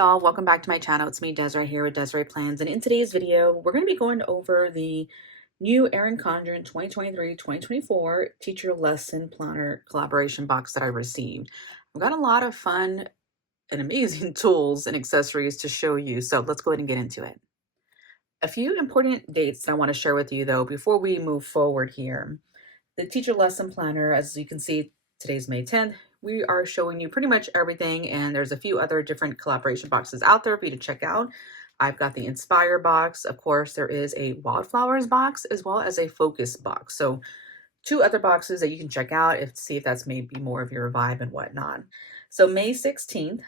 y'all, welcome back to my channel. It's me, Desiree, here with DesireePlans, and in today's video we're going to be going over the new Erin Condren 2023-2024 Teacher Lesson Planner collaboration box that I received. I've got a lot of fun and amazing tools and accessories to show you, so let's go ahead and get into it. A few important dates that I want to share with you though before we move forward here. The Teacher Lesson Planner, as you can see, today's May 10th. We are showing you pretty much everything, and there's a few other different collaboration boxes out there for you to check out. I've got the Inspire box. Of course, there is a Wildflowers box as well as a Focus box. So two other boxes that you can check out to see if that's maybe more of your vibe and whatnot. So May 16th,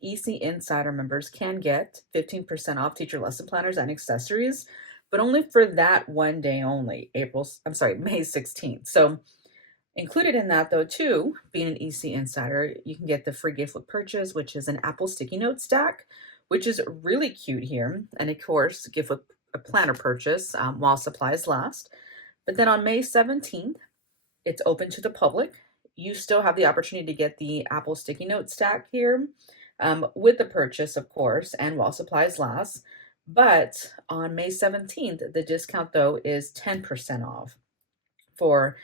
EC Insider members can get 15% off teacher lesson planners and accessories, but only for that one day only, May 16th. So included in that though too, being an EC Insider, you can get the free gift with purchase, which is an Apple sticky note stack, which is really cute here. And of course, gift with a planner purchase while supplies last. But then on May 17th, it's open to the public. You still have the opportunity to get the Apple sticky note stack here with the purchase, of course, and while supplies last. But on May 17th, the discount though is 10% off for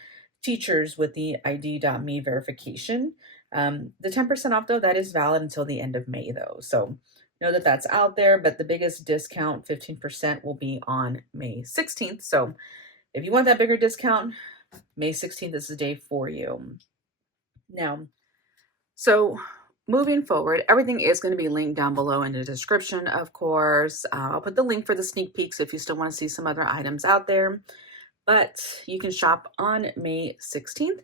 teachers with the ID.me verification. The 10% off though, that is valid until the end of May though. So know that that's out there, but the biggest discount, 15%, will be on May 16th. So if you want that bigger discount, May 16th is the day for you. Now, so moving forward, everything is going to be linked down below in the description, of course. I'll put the link for the sneak peeks if you still want to see some other items out there. But you can shop on May 16th.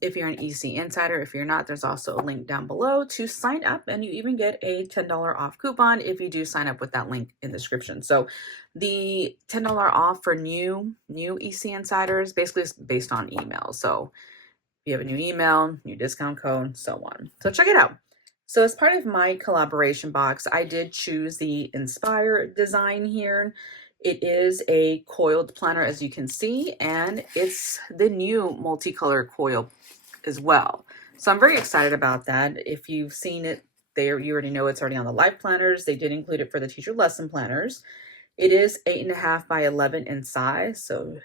If you're an EC Insider, if you're not, there's also a link down below to sign up, and you even get a $10 off coupon if you do sign up with that link in the description. So the $10 off for new EC Insiders basically is based on email. So if you have a new email, new discount code, so on. So check it out. So as part of my collaboration box, I did choose the Inspire design here. It is a coiled planner, as you can see, and it's the new multicolor coil as well. So I'm very excited about that. If you've seen it there, you already know it's already on the life planners. They did include it for the teacher lesson planners. It is 8.5 by 11 in size, so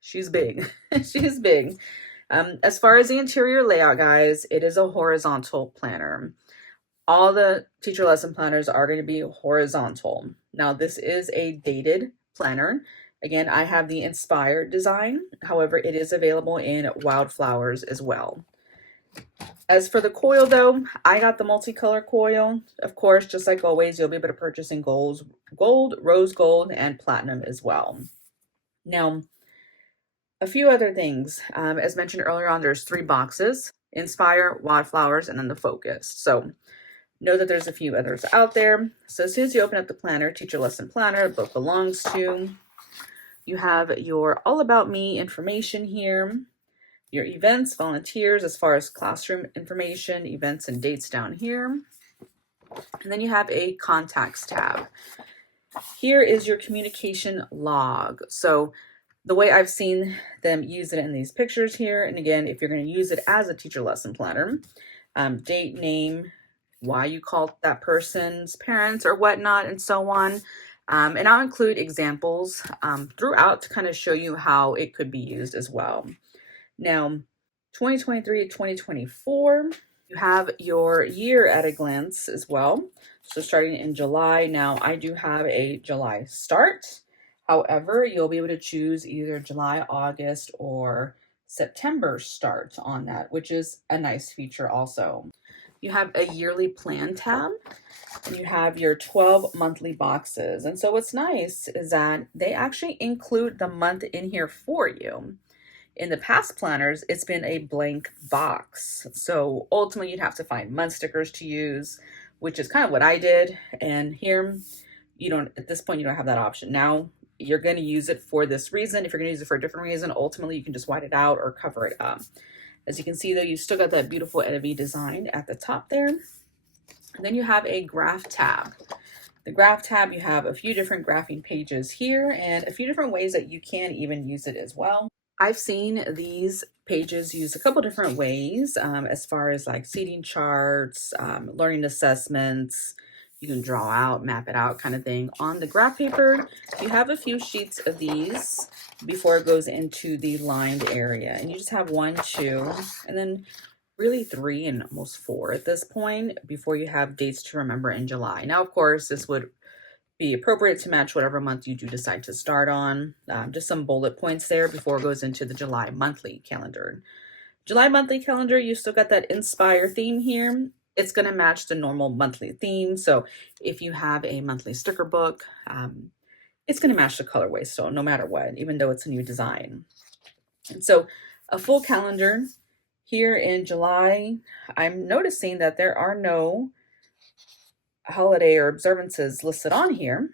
she's big. She's big. As far as the interior layout, guys, it is a horizontal planner. All the teacher lesson planners are going to be horizontal. Now, this is a dated planner. Again, I have the Inspire design. However, it is available in Wildflowers as well. As for the coil though, I got the multicolor coil. Of course, just like always, you'll be able to purchase in gold, rose gold, and platinum as well. Now, a few other things. As mentioned earlier on, there's 3 boxes: Inspire, Wildflowers, and then the Focus. So know that there's a few others out there. So as soon as you open up the planner, teacher lesson planner, book belongs to, you have your all about me information here, your events, volunteers, as far as classroom information, events and dates down here. And then you have a contacts tab. Here is your communication log. So the way I've seen them use it in these pictures here, and again, if you're going to use it as a teacher lesson planner, date, name, why you called that person's parents or whatnot, and so on. And I'll include examples throughout to kind of show you how it could be used as well. Now, 2023-2024, you have your year at a glance as well. So starting in July, now I do have a July start. However, you'll be able to choose either July, August, or September start on that, which is a nice feature also. You have a yearly plan tab, and you have your 12 monthly boxes. And so what's nice is that they actually include the month in here for you. In the past planners, it's been a blank box. So ultimately, you'd have to find month stickers to use, which is kind of what I did. And here, at this point, you don't have that option. Now, you're going to use it for this reason. If you're going to use it for a different reason, ultimately, you can just white it out or cover it up. As you can see, though, you still got that beautiful Ettavee design at the top there. And then you have a graph tab. The graph tab, you have a few different graphing pages here and a few different ways that you can even use it as well. I've seen these pages used a couple different ways as far as like seating charts, learning assessments, you can draw out, map it out kind of thing. On the graph paper, you have a few sheets of these before it goes into the lined area. And you just have 1, 2, and then really 3 and almost 4 at this point before you have dates to remember in July. Now, of course, this would be appropriate to match whatever month you do decide to start on. Just some bullet points there before it goes into the July monthly calendar. July monthly calendar, you still got that Inspire theme here. It's going to match the normal monthly theme. So if you have a monthly sticker book, it's going to match the colorway. So no matter what, even though it's a new design. And so a full calendar here in July, I'm noticing that there are no holiday or observances listed on here.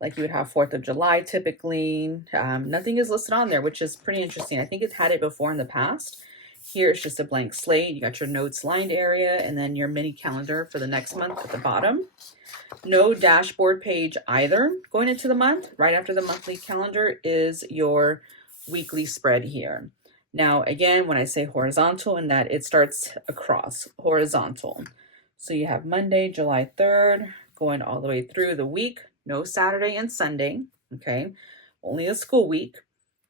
Like you would have 4th of July typically. Nothing is listed on there, which is pretty interesting. I think it's had it before in the past. Here it's just a blank slate. You got your notes lined area and then your mini calendar for the next month at the bottom. No dashboard page either going into the month. Right after the monthly calendar is your weekly spread here. Now, again, when I say horizontal, in that it starts across horizontal. So you have Monday, July 3rd, going all the way through the week. No Saturday and Sunday, okay? Only a school week.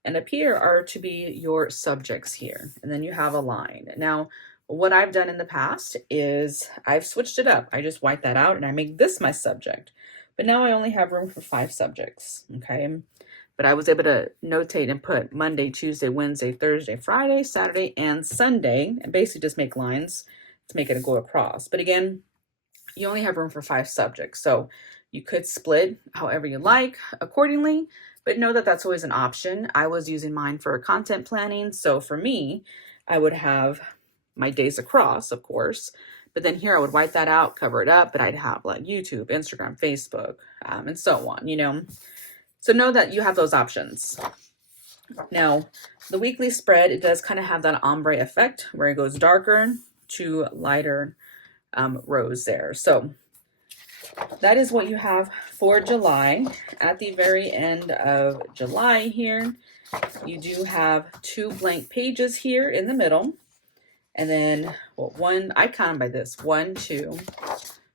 And up here are to be your subjects here. And then you have a line. Now, what I've done in the past is I've switched it up. I just wipe that out and I make this my subject. But now I only have room for 5 subjects, okay? But I was able to notate and put Monday, Tuesday, Wednesday, Thursday, Friday, Saturday, and Sunday, and basically just make lines to make it go across. But again, you only have room for 5 subjects. So you could split however you like accordingly, but know that that's always an option. I was using mine for content planning. So for me, I would have my days across, of course, but then here I would wipe that out, cover it up, but I'd have like YouTube, Instagram, Facebook, and so on, you know. So know that you have those options. Now, the weekly spread, it does kind of have that ombre effect where it goes darker to lighter rows there. So that is what you have for July. At the very end of July here, you do have 2 blank pages here in the middle. And then, well, one, I count by this, 1, 2,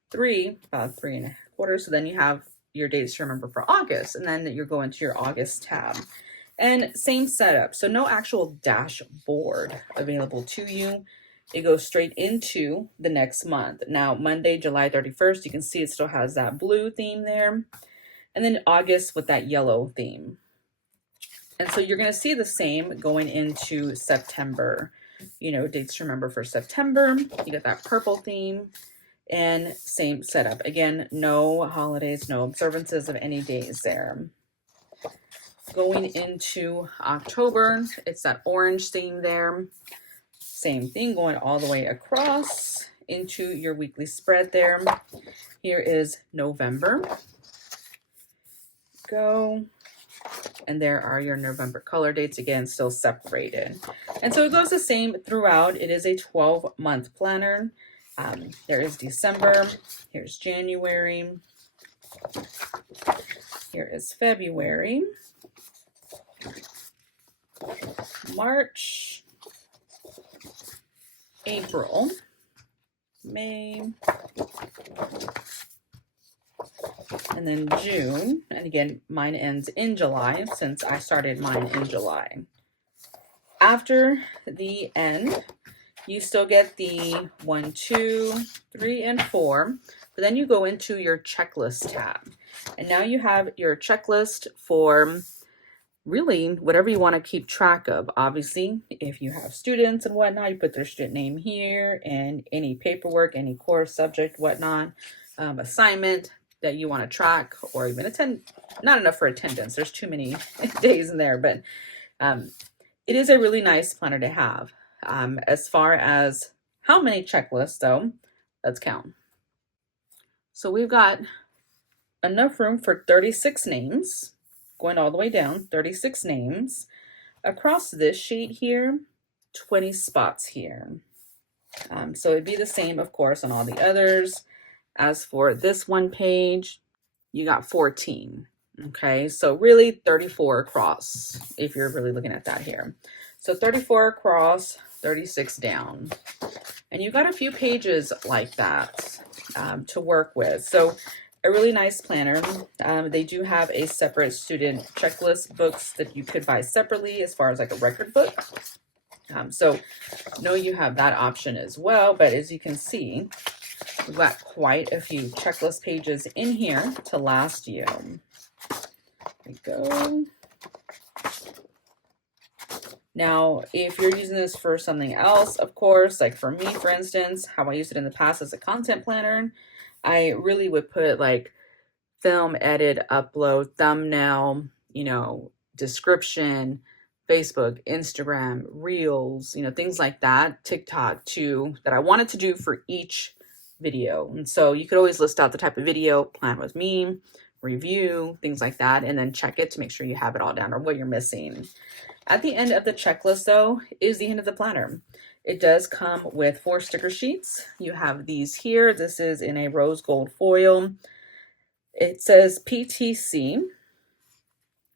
3, about 3 1/4. So then you have your dates to remember for August, and then you're going to your August tab. And same setup. So no actual dashboard available to you. It goes straight into the next month. Now, Monday, July 31st, you can see it still has that blue theme there. And then August with that yellow theme. And so you're going to see the same going into September. You know, dates to remember for September. You get that purple theme and same setup. Again, no holidays, no observances of any days there. Going into October, it's that orange theme there. Same thing going all the way across into your weekly spread there. Here is November. Go. And there are your November color dates, again, still separated. And so it goes the same throughout. It is a 12-month planner. There is December. Here's January. Here is February. March. April. May. And then June, and again, mine ends in July since I started mine in July. After the end, you still get the 1, 2, 3, and 4, but then you go into your checklist tab. And now you have your checklist for really whatever you want to keep track of. Obviously, if you have students and whatnot, you put their student name here and any paperwork, any course, subject, whatnot, assignment that you want to track, or even attend. Not enough for attendance. There's too many days in there, but it is a really nice planner to have. As far as how many checklists, though, let's count. So we've got enough room for 36 names, going all the way down, 36 names. Across this sheet here, 20 spots here. So it'd be the same, of course, on all the others. As for this one page, you got 14. Okay, so really 34 across, if you're really looking at that here. So 34 across 36 down. And you've got a few pages like that to work with. So a really nice planner. They do have a separate student checklist books that you could buy separately as far as like a record book. So know you have that option as well, but as you can see, we've got quite a few checklist pages in here to last you. There we go. Now, if you're using this for something else, of course, like for me, for instance, how I used it in the past as a content planner, I really would put like film, edit, upload, thumbnail, you know, description, Facebook, Instagram, Reels, you know, things like that, TikTok too, that I wanted to do for each video. And so you could always list out the type of video, plan with me, review, things like that, and then check it to make sure you have it all down or what you're missing. At the end of the checklist, though, is the end of the planner. It does come with 4 sticker sheets. You have these here. This is in a rose gold foil. It says PTC,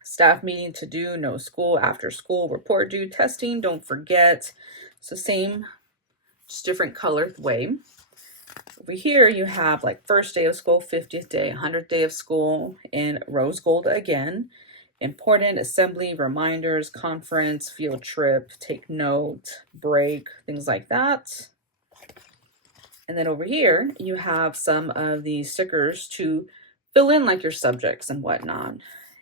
staff meeting to do, no school, after school, report due, testing, don't forget. So same, just different colored way. Over here, you have like first day of school, 50th day, 100th day of school in rose gold again. Important, assembly, reminders, conference, field trip, take note, break, things like that. And then over here, you have some of the stickers to fill in like your subjects and whatnot.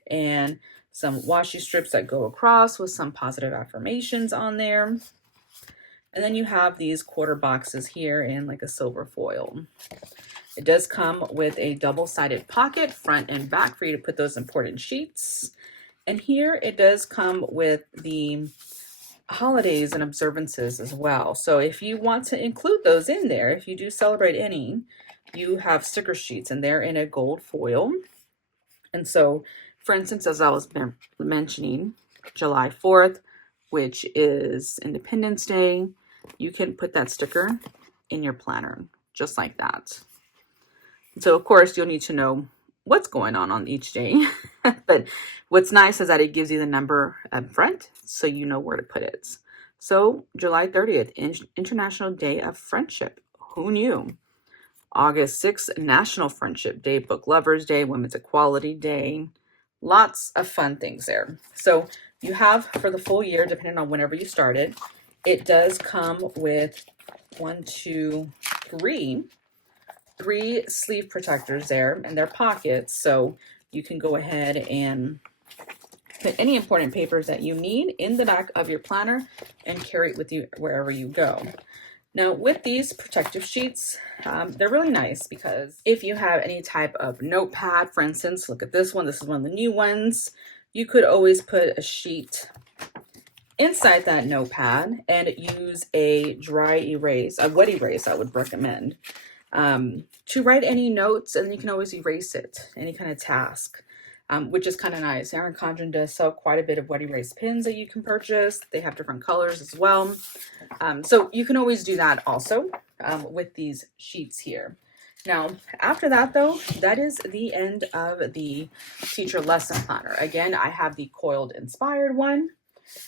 And some washi strips that go across with some positive affirmations on there. And then you have these quarter boxes here in like a silver foil. It does come with a double-sided pocket, front and back, for you to put those important sheets. And here it does come with the holidays and observances as well. So if you want to include those in there, if you do celebrate any, you have sticker sheets and they're in a gold foil. And so, for instance, as I was mentioning, July 4th, which is Independence Day, you can put that sticker in your planner just like that. So of course you'll need to know what's going on each day. But what's nice is that it gives you the number up front so you know where to put it. So July 30th, International Day of Friendship. Who knew? August 6th, National Friendship Day, Book Lovers Day, Women's Equality Day. Lots of fun things there. So you have for the full year, depending on whenever you started, it does come with 3 sleeve protectors there, and they're pockets, so you can go ahead and put any important papers that you need in the back of your planner and carry it with you wherever you go. Now with these protective sheets, they're really nice because if you have any type of notepad, for instance, look at this one, this is one of the new ones, you could always put a sheet inside that notepad and use a dry erase, a wet erase I would recommend, to write any notes, and you can always erase it, any kind of task, which is kind of nice. Erin Condren does sell quite a bit of wet erase pens that you can purchase. They have different colors as well. So you can always do that also with these sheets here. Now, after that though, that is the end of the teacher lesson planner. Again, I have the coiled inspired one.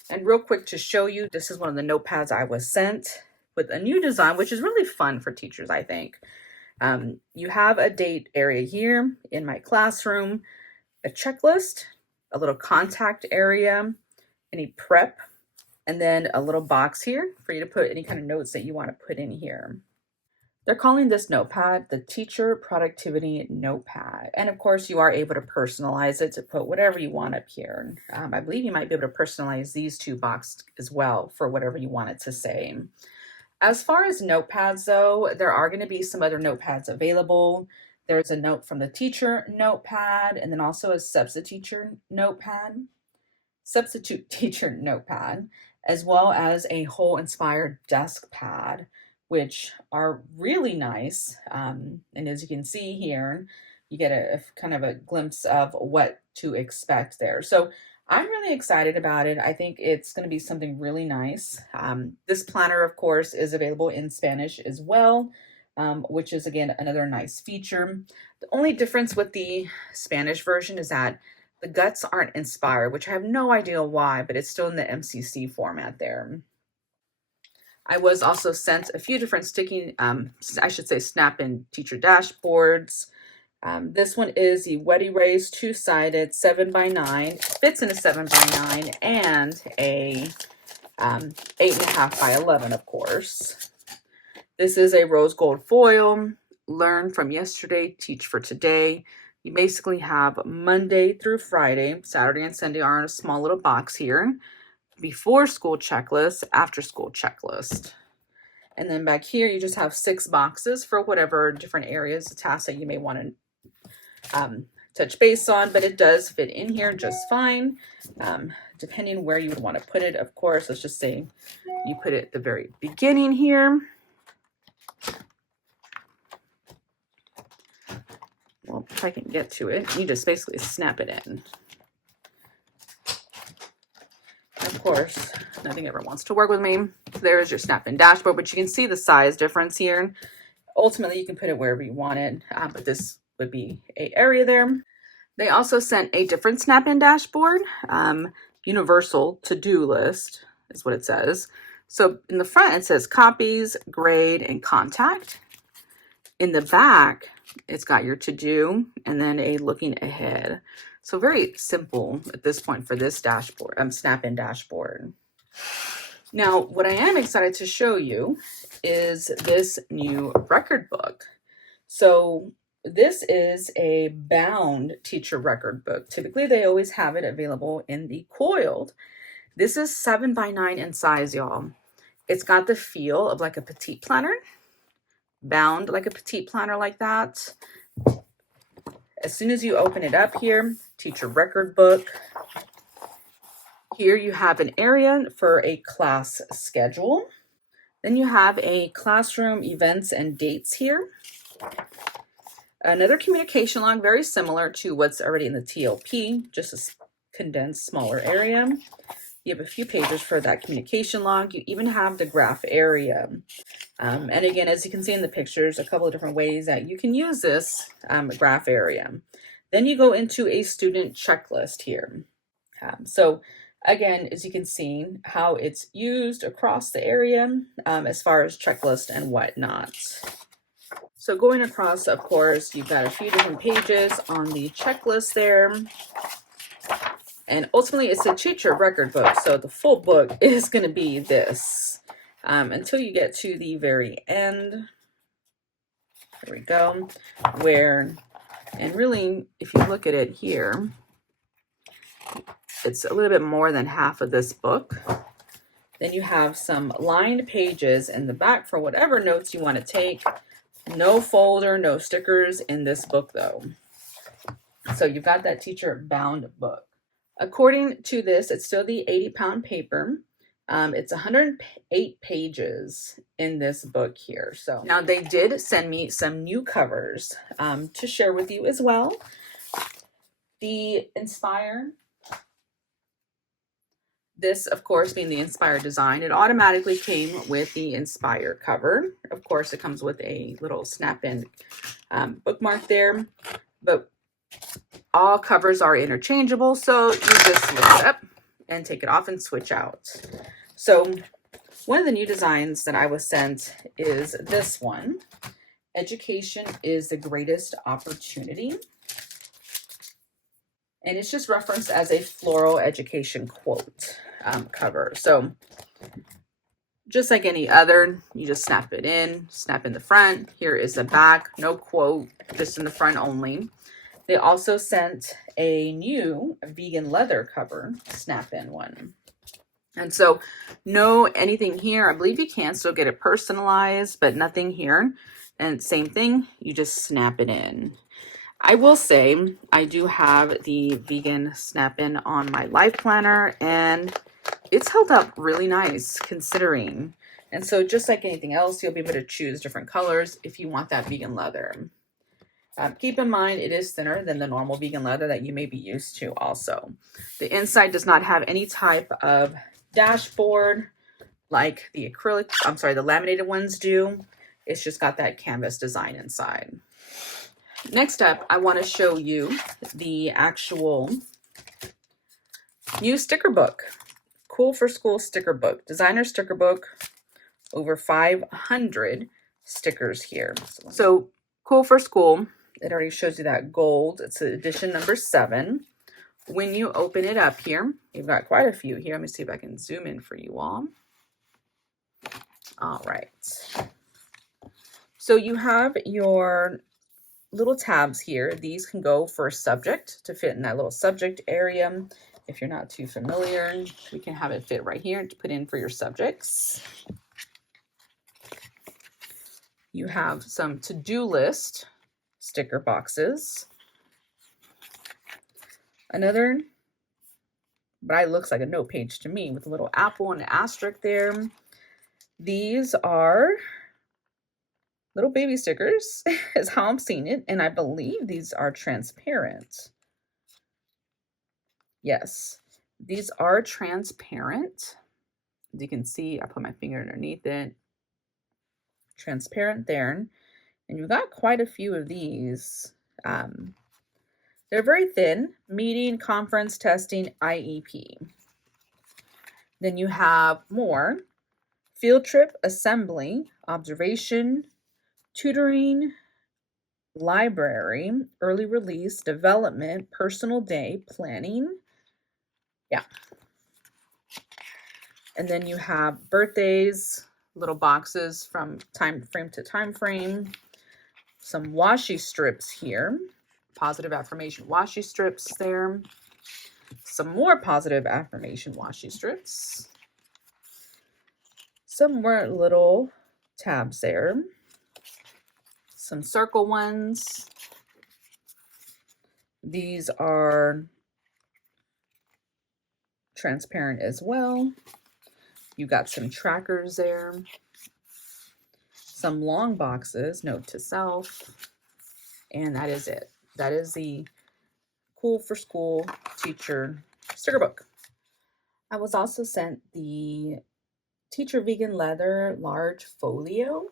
And real quick to show you, this is one of the notepads I was sent with a new design, which is really fun for teachers, I think. You have a date area here in my classroom, a checklist, a little contact area, any prep, and then a little box here for you to put any kind of notes that you want to put in here. They're calling this notepad the Teacher Productivity Notepad. And of course, you are able to personalize it to put whatever you want up here. I believe you might be able to personalize these 2 boxes as well for whatever you want it to say. As far as notepads though, there are going to be some other notepads available. There's a note from the teacher notepad, and then also a substitute teacher notepad, as well as a whole inspired desk pad, which are really nice. And as you can see here, you get a kind of a glimpse of what to expect there. So I'm really excited about it. I think it's going to be something really nice. This planner, of course, is available in Spanish as well, which is, again, another nice feature. The only difference with the Spanish version is that the guts aren't inspired, which I have no idea why, but it's still in the MCC format there. I was also sent a few different I should say snap-in teacher dashboards. This one is the Wet Erase two-sided 7x9, fits in a 7x9 and a 8.5 by 11, of course. This is a rose gold foil. Learn from yesterday, teach for today. You basically have Monday through Friday, Saturday and Sunday are in a small little box here. Before school checklist, after school checklist. And then back here, you just have 6 boxes for whatever different areas, the tasks that you may want to touch base on, but it does fit in here just fine, depending where you would want to put it. Of course, let's just say you put it at the very beginning here. Well, if I can get to it, you just basically snap it in. Of course, nothing ever wants to work with me. There's your snap-in dashboard, but you can see the size difference here. Ultimately, you can put it wherever you want it, but this would be an area there. They also sent a different snap-in dashboard, universal to-do list is what it says. So in the front, it says copies, grade, and contact. In the back, it's got your to-do and then a looking ahead. So very simple at this point for this dashboard, snap-in dashboard. Now, what I am excited to show you is this new record book. So this is a bound teacher record book. Typically, they always have it available in the coiled. This is 7x9 in size, y'all. It's got the feel of like a petite planner, bound like a petite planner like that. As soon as you open it up here, teacher record book. Here you have an area for a class schedule. Then you have a classroom events and dates here. Another communication log, very similar to what's already in the TLP, just a condensed, smaller area. You have a few pages for that communication log. You even have the graph area. And again, as you can see in the pictures, a couple of different ways that you can use this graph area. Then you go into a student checklist here. So again, as you can see how it's used across the area as far as checklist and whatnot. So going across, of course, you've got a few different pages on the checklist there. And ultimately, it's a teacher record book. So the full book is going to be this until you get to the very end. There we go. And really, if you look at it here, it's a little bit more than half of this book. Then you have some lined pages in the back for whatever notes you want to take. No folder, no stickers in this book though. So you've got that teacher bound book. According to this, it's still the 80-pound paper. It's 108 pages in this book here. So now they did send me some new covers to share with you as well. The Inspire. This, of course, being the Inspire design, it automatically came with the Inspire cover. Of course, it comes with a little snap-in bookmark there, but all covers are interchangeable, so you just lift it up and take it off and switch out. So one of the new designs that I was sent is this one. Education is the greatest opportunity. And it's just referenced as a floral education quote cover. So just like any other, you just snap it in, snap in the front. Here is the back, no quote, just in the front only. They also sent a new vegan leather cover, snap-in one. And so no anything here. I believe you can still get it personalized, but nothing here. And same thing, you just snap it in. I will say I do have the vegan snap-in on my life planner, and it's held up really nice considering. And so just like anything else, you'll be able to choose different colors if you want that vegan leather. Keep in mind, it is thinner than the normal vegan leather that you may be used to also. The inside does not have any type of dashboard like the the laminated ones do. It's just got that canvas design inside. Next up, I want to show you the actual new sticker book. Cool for School sticker book. Designer sticker book. over 500 stickers here. So cool for school. It already shows you that gold. It's edition number 7. When you open it up here, you've got quite a few here. Let me see if I can zoom in for you all. All right. So you have your little tabs here. These can go for subject to fit in that little subject area. If you're not too familiar, we can have it fit right here to put in for your subjects. You have some to-do list sticker boxes. Another, but looks like a note page to me with a little apple and an asterisk there. These are little baby stickers is how I'm seeing it. And I believe these are transparent. Yes, these are transparent. As you can see, I put my finger underneath it. Transparent there. And you've got quite a few of these. They're very thin. Meeting, conference, testing, IEP. Then you have more. Field trip, assembly, observation, tutoring, library, early release, development, personal day, planning. Yeah. And then you have birthdays, little boxes from time frame to time frame. Some washi strips here. Positive affirmation washi strips there. Some more positive affirmation washi strips. Some more little tabs there. Some circle ones. These are transparent as well. You got some trackers there. Some long boxes, note to self. And that is it. That is the Cool for School teacher sticker book. I was also sent the Teacher Vegan Leather large folio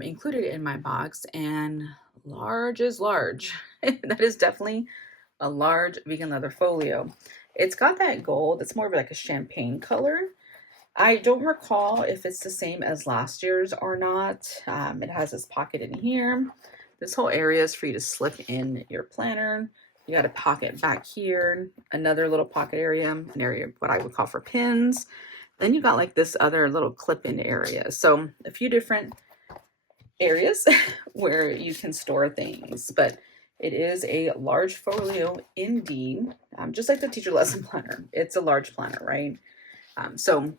included in my box, and large is large. That is definitely a large vegan leather folio. It's got that gold. It's more of like a champagne color. I don't recall if it's the same as last year's or not. It has this pocket in here. This whole area is for you to slip in your planner. You got a pocket back here, another little pocket area, an area what I would call for pins. Then you got like this other little clip-in area. So a few different areas where you can store things, but it is a large folio indeed. Just like the teacher lesson planner, it's a large planner, right? So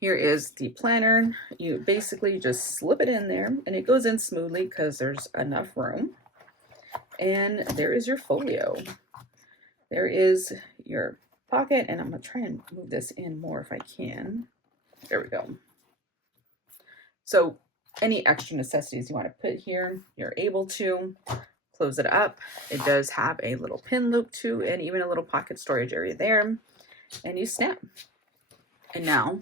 here is the planner. You basically just slip it in there and it goes in smoothly because there's enough room. And there is your folio. There is your pocket, and I'm gonna try and move this in more if I can. There we go. So any extra necessities you want to put here, you're able to close it up. It does have a little pin loop too, and even a little pocket storage area there. And you snap. And now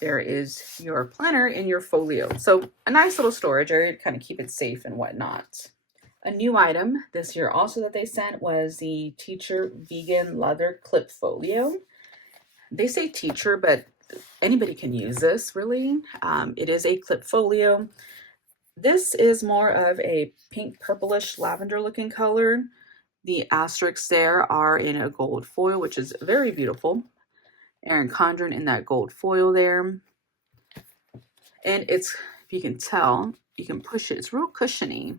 there is your planner in your folio. So a nice little storage area to kind of keep it safe and whatnot. A new item this year also that they sent was the Teacher Vegan Leather Clip Folio. They say teacher, but anybody can use this really. It is a clip folio. This is more of a pink purplish lavender looking color. The asterisks there are in a gold foil, which is very beautiful. Erin Condren in that gold foil there. And it's, if you can tell, you can push it. It's real cushiony.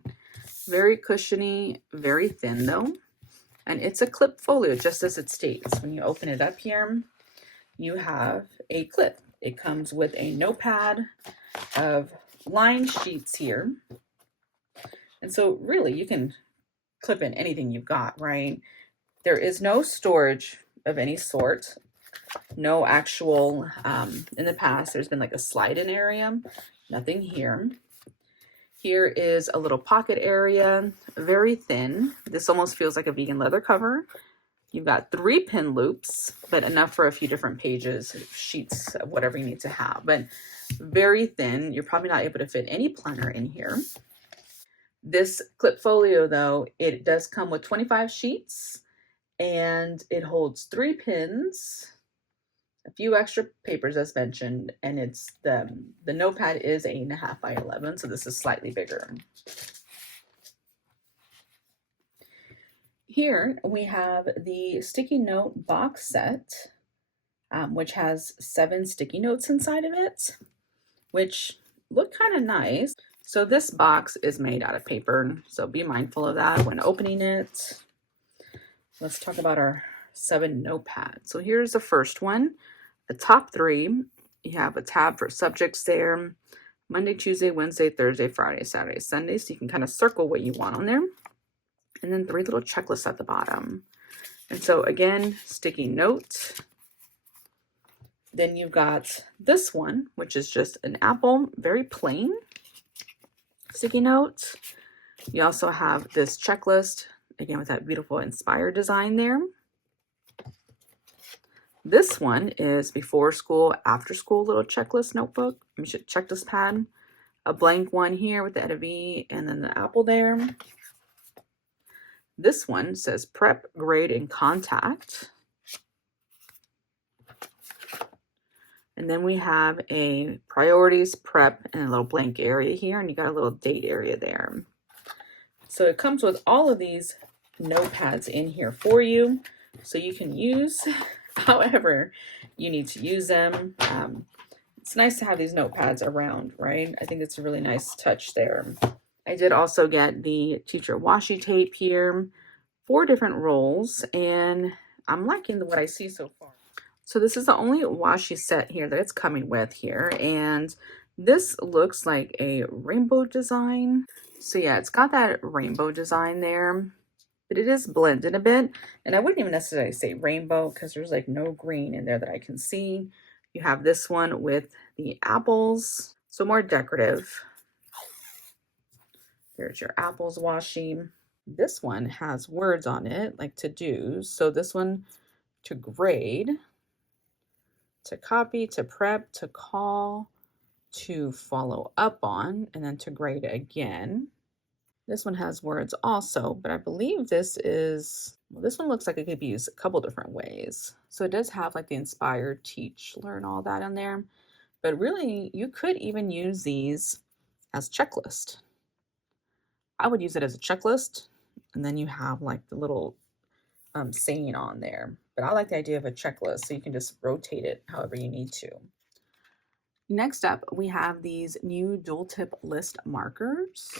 Very cushiony, very thin though. And it's a clip folio, just as it states. When you open it up here, you have a clip. It comes with a notepad of line sheets here. And so really you can clip in anything you've got, right? There is no storage of any sort. No actual, in the past, there's been like a slide-in area. Nothing here. Here is a little pocket area, very thin. This almost feels like a vegan leather cover. You've got 3 pin loops, but enough for a few different pages, sheets, whatever you need to have. But very thin. You're probably not able to fit any planner in here. This clip folio, though, it does come with 25 sheets, and it holds 3 pins a few extra papers as mentioned, and it's the notepad is 8.5 by 11, so this is slightly bigger. Here we have the sticky note box set, which has 7 sticky notes inside of it, which look kind of nice. So this box is made out of paper, so be mindful of that when opening it. Let's talk about our 7 notepads. So here's the first one. The top 3, you have a tab for subjects there. Monday, Tuesday, Wednesday, Thursday, Friday, Saturday, Sunday. So you can kind of circle what you want on there. And then 3 little checklists at the bottom. And so again, sticky note. Then you've got this one, which is just an apple, very plain sticky note. You also have this checklist, again with that beautiful inspired design there. This one is before school, after school little checklist notebook, checklist pad. A blank one here with the Ettavee and then the apple there. This one says prep, grade, and contact. And then we have a priorities, prep, and a little blank area here, and you got a little date area there. So it comes with all of these notepads in here for you, so you can use however you need to use them. It's nice to have these notepads around, right? I think it's a really nice touch there. I did also get the teacher washi tape here, 4 different rolls, and I'm liking what I see so far. So this is the only washi set here that it's coming with here, and this looks like a rainbow design. So yeah, it's got that rainbow design there, but it is blended a bit, and I wouldn't even necessarily say rainbow because there's like no green in there that I can see. You have this one with the apples, so more decorative. There's your apples washi. This one has words on it, like to do. So this one, to grade, to copy, to prep, to call, to follow up on, and then to grade again. This one has words also, but I believe this is, well, this one looks like it could be used a couple different ways. So it does have like the inspire, teach, learn, all that in there. But really, you could even use these as checklist. I would use it as a checklist, and then you have like the little saying on there. But I like the idea of a checklist, so you can just rotate it however you need to. Next up, we have these new dual tip list markers.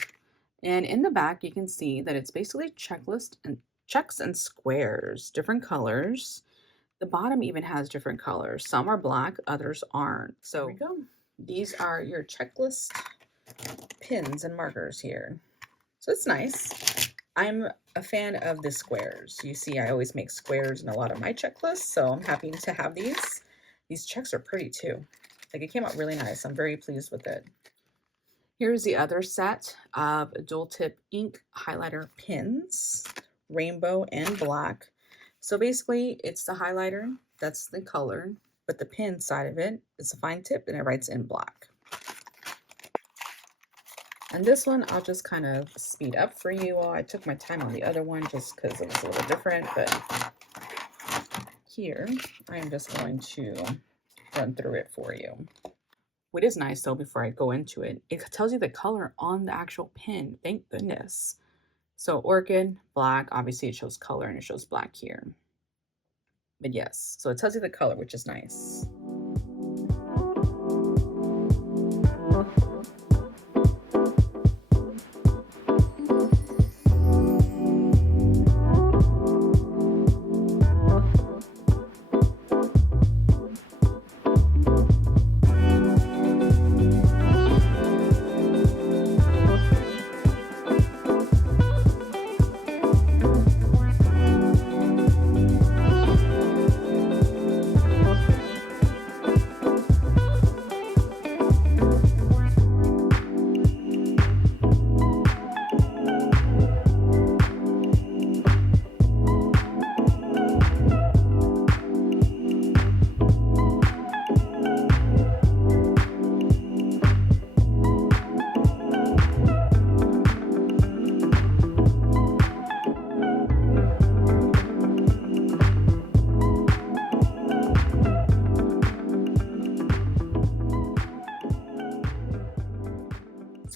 And in the back, you can see that it's basically checklist and checks and squares, different colors. The bottom even has different colors. Some are black, others aren't. So there we go. These are your checklist pins and markers here. So it's nice. I'm a fan of the squares. You see, I always make squares in a lot of my checklists, so I'm happy to have these. These checks are pretty too. Like, it came out really nice. I'm very pleased with it. Here's the other set of dual tip ink highlighter pins, rainbow and black. So basically, it's the highlighter, that's the color, but the pin side of it is a fine tip and it writes in black. And this one, I'll just kind of speed up for you all. I took my time on the other one just because it was a little different, but here, I am just going to run through it for you. What is nice though, before I go into it, it tells you the color on the actual pin. Thank goodness. So orchid, black, obviously it shows color and it shows black here. But yes, so it tells you the color, which is nice.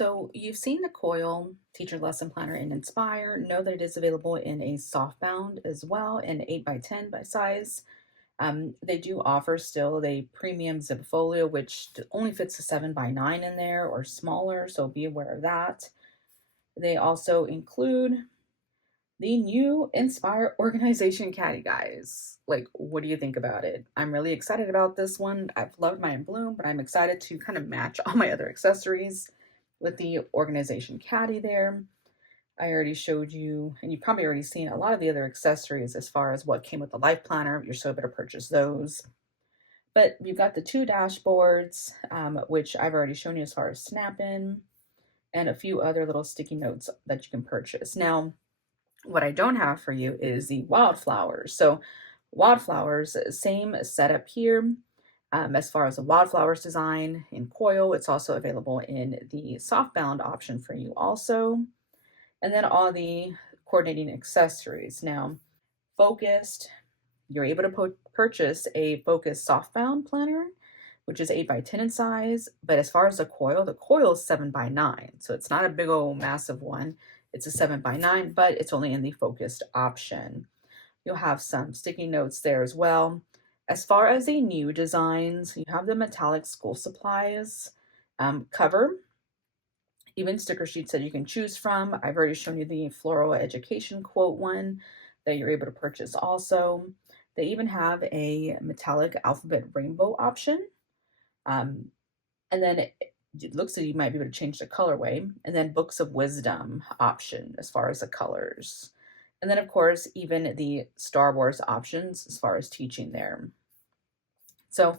So you've seen the Coil Teacher Lesson Planner in Inspire. Know that it is available in a softbound as well, in 8 by 10 by size. They do offer still the premium zip folio, which only fits a 7 by 9 in there or smaller, so be aware of that. They also include the new Inspire Organization Caddy, guys. Like, what do you think about it? I'm really excited about this one. I've loved my Bloom, but I'm excited to kind of match all my other accessories with the Organization Caddy there. I already showed you, and you've probably already seen a lot of the other accessories as far as what came with the Life Planner. You're so able to purchase those. But you've got the 2 dashboards, which I've already shown you as far as snap-in, and a few other little sticky notes that you can purchase. Now, what I don't have for you is the wildflowers. So wildflowers, same setup here. As far as the wildflowers design in Coil, it's also available in the softbound option for you also. And then all the coordinating accessories. Now, focused, you're able to purchase a focused softbound planner, which is 8 by 10 in size. But as far as the coil is 7 by 9. So it's not a big old massive one. It's a 7 by 9, but it's only in the focused option. You'll have some sticky notes there as well. As far as the new designs, you have the metallic school supplies cover, even sticker sheets that you can choose from. I've already shown you the floral education quote one that you're able to purchase also. They even have a metallic alphabet rainbow option. And then it looks like you might be able to change the colorway, and then books of wisdom option as far as the colors. And then of course, even the Star Wars options as far as teaching there. So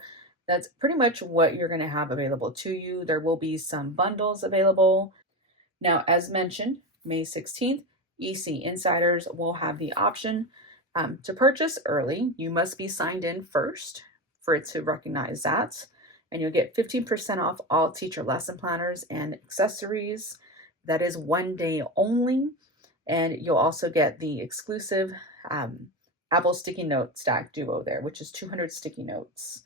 that's pretty much what you're going to have available to you. There will be some bundles available. Now, as mentioned, May 16th, EC Insiders will have the option to purchase early. You must be signed in first for it to recognize that. And you'll get 15% off all teacher lesson planners and accessories. That is 1 day only. And you'll also get the exclusive Apple Sticky Note Stack Duo there, which is 200 sticky notes.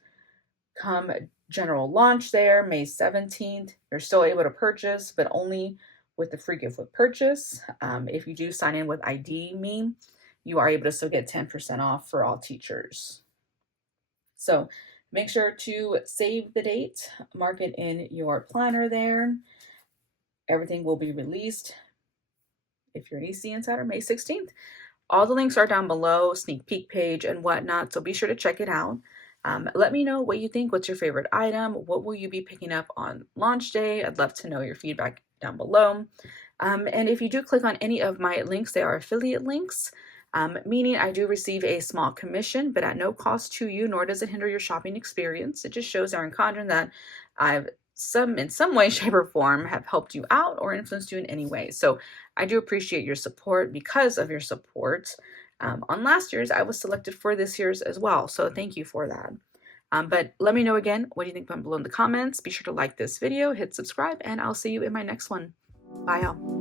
Come general launch there, May 17th, you're still able to purchase, but only with the free gift with purchase. If you do sign in with ID Me, you are able to still get 10% off for all teachers. So make sure to save the date, mark it in your planner there. Everything will be released, if you're an EC Insider, May 16th. All the links are down below, sneak peek page and whatnot, so be sure to check it out. Let me know what you think. What's your favorite item? What will you be picking up on launch day? I'd love to know your feedback down below. And if you do click on any of my links, they are affiliate links, meaning I do receive a small commission, but at no cost to you, nor does it hinder your shopping experience. It just shows Erin Condren that I've in some way, shape, or form have helped you out or influenced you in any way. So I do appreciate your support. Because of your support, on last year's, I was selected for this year's as well. So thank you for that. But let me know again, what do you think down below in the comments? Be sure to like this video, hit subscribe, and I'll see you in my next one. Bye, y'all.